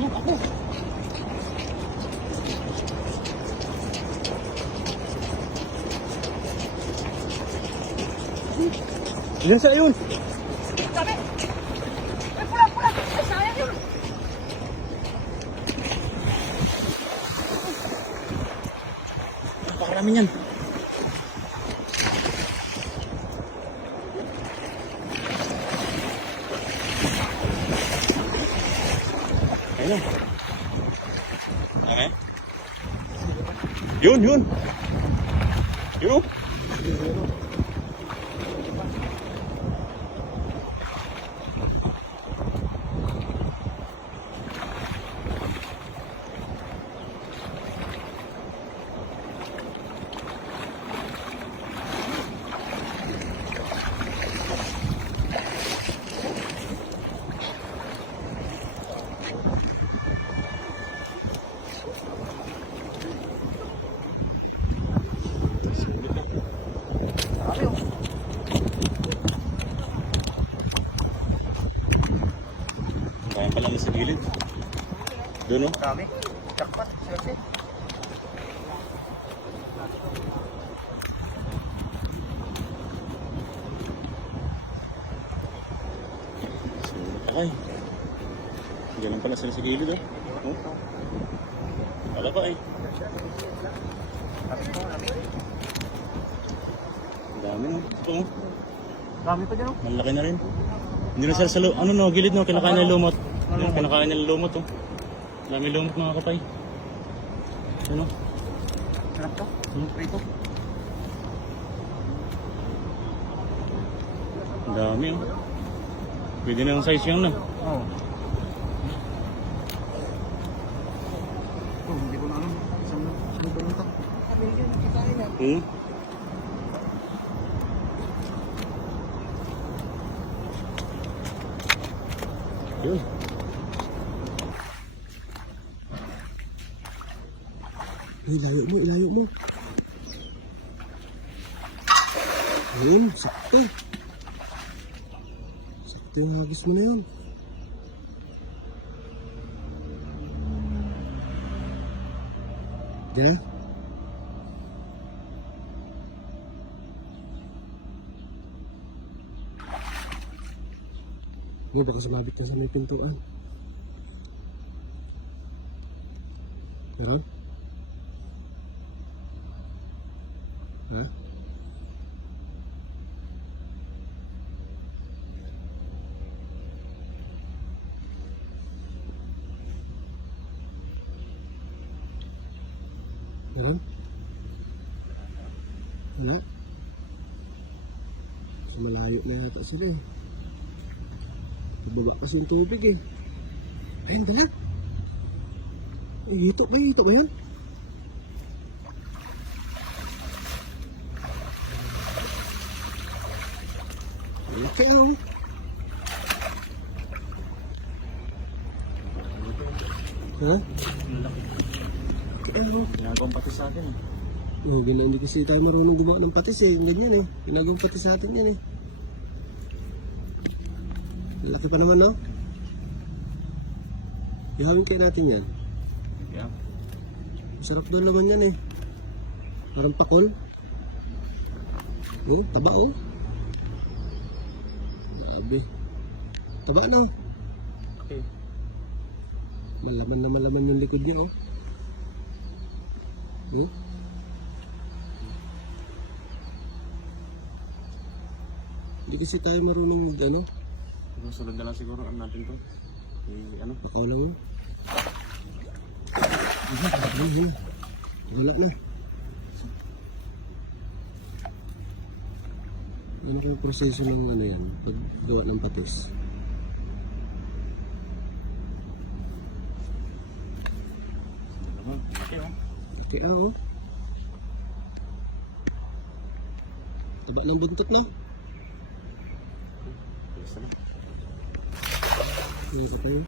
Ako. Yan sa yun. Sabi! Ay, pula! Ay, sayang yun! Pakarami yan. Ayun. Okay. Yun. Yun. Kaya pala na sa gilid. Doon, no? Dami. Jackpot. Seriously. Okay. Ganun pala sila sa gilid, oh. Oh. Wala pa eh. Ang dami, no? Ito, oh. Dami pa dyan, oh. Malaki na rin. Hindi na sila sa ano, no, gilid, no? Kinakain nila lumot. Ano, kinakain nila lumot, oh. Dami lumot, mga kapay. Ano? Sarap to. Prito. Ang dami, oh. Pwede na yung size yun, no? Oo. Oh, hindi ko na alam. Saan ba yun ito? Hmm? Yun. Ilayo mo. Ayun, sakto. Sakto yung hagis mo na yun. Diyan? Hindi, baka sumabit ka sa may pintuan. Meron? Ha? Meron? Wala? Kasi malayo na yata sila eh. Baba kasi yung tubig eh. Ayun, dala. Hito ba yan? Okay, oh. Ha? Okay, oh. Ginagawang patis sa atin, eh. Oh, hindi kasi tayo marunong gumawa ng patis eh. Ganyan eh. Ginagawang patis sa atin yan eh. Laki pa naman, no? Ihawin kayo natin yan. Yeah. Masarap doon naman yan eh. Parang pakol. Oh, taba oh. Grabe. Taba na. Okay. Malaman yung likod niya oh. Hindi kasi tayo marunong ano. Sunod na lang siguro ano natin to. Ano? Bakaw lang yun. Wala na. Ano kung proseso ng ano yan? Paggawa ng patis? Okay, oh. Okay, oh. Taba ng buntot, no? Bilis na lang. Hindi pa tayo.